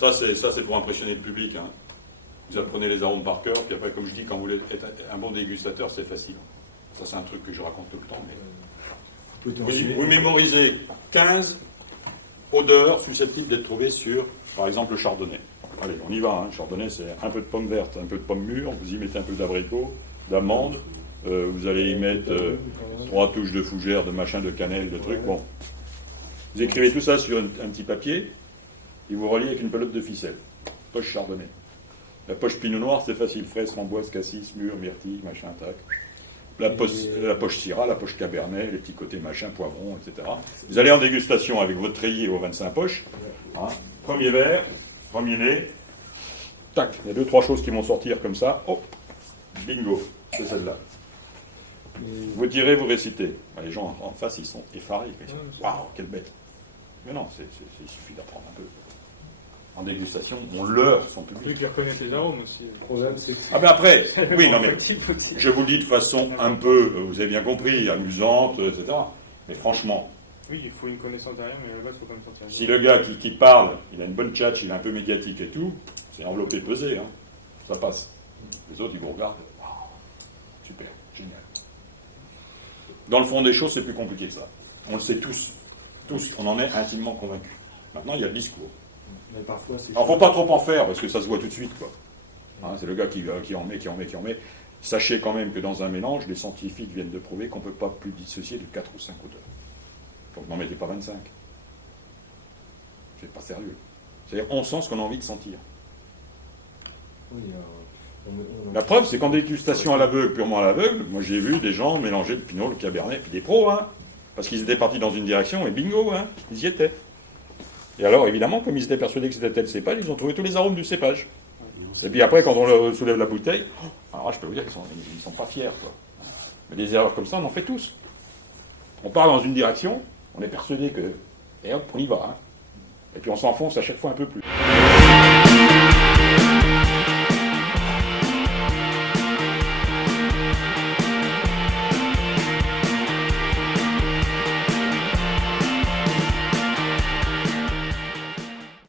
Alors, ça c'est pour impressionner le public. Hein. Vous apprenez les arômes par cœur, puis après, comme je dis, quand vous voulez être un bon dégustateur, c'est facile. Ça, c'est un truc que je raconte tout le temps. Mais... Vous mémorisez 15 odeurs susceptibles d'être trouvées sur, par exemple, le chardonnay. Allez, on y va. Hein. Le chardonnay, c'est un peu de pommes vertes, un peu de pommes mûres. Vous y mettez un peu d'abricot, d'amandes. Vous allez y mettre 3 touches de fougère, de machin, de cannelle, de trucs. Bon. Vous écrivez tout ça sur un petit papier et vous reliez avec une pelote de ficelle. Poche chardonnay. La poche pinot noir, c'est facile. Fraise, framboise, cassis, mûre, myrtille, machin, tac. La poche syrah, la poche cabernet, les petits côtés machin, poivron, etc. Vous allez en dégustation avec votre treillis aux 25 poches. Hein. Premier verre, premier nez. Tac, il y a 2-3 choses qui vont sortir comme ça. Oh, bingo, c'est celle-là. Vous tirez, vous récitez. Les gens en face, ils sont effarés. Waouh, quelle bête. Mais non, il suffit d'apprendre un peu. En dégustation, on leurre son public. Celui qui reconnaît les arômes aussi. Ah ben après, oui, non mais, je vous le dis de façon un peu, vous avez bien compris, amusante, etc. Mais franchement... Oui, il faut une connaissance derrière, mais là, il faut quand même sortir. Si le gars qui parle, il a une bonne tchatche, il est un peu médiatique et tout, c'est enveloppé, pesé, hein. Ça passe. Les autres, ils vous regardent. Wow, super, génial. Dans le fond des choses, c'est plus compliqué que ça. On le sait tous. Tous, on en est intimement convaincus. Maintenant, il y a le discours. Mais parfois, c'est... Alors, faut pas trop en faire, parce que ça se voit tout de suite, quoi. Hein, c'est le gars qui en met. Sachez quand même que dans un mélange, les scientifiques viennent de prouver qu'on ne peut pas plus dissocier de 4 ou 5 odeurs. Donc n'en mettez pas 25. C'est pas sérieux. C'est-à-dire, on sent ce qu'on a envie de sentir. Oui, La preuve, c'est qu'en dégustation à l'aveugle, purement à l'aveugle, moi j'ai vu des gens mélanger le pinot, le cabernet, puis des pros, hein, parce qu'ils étaient partis dans une direction, et bingo, hein, ils y étaient. Et alors, évidemment, comme ils étaient persuadés que c'était tel cépage, ils ont trouvé tous les arômes du cépage. Et puis après, quand on leur soulève la bouteille, alors là, je peux vous dire qu'ils ne sont pas fiers, quoi. Mais des erreurs comme ça, on en fait tous. On part dans une direction, on est persuadé que... Et hop, on y va. Hein. Et puis on s'enfonce à chaque fois un peu plus.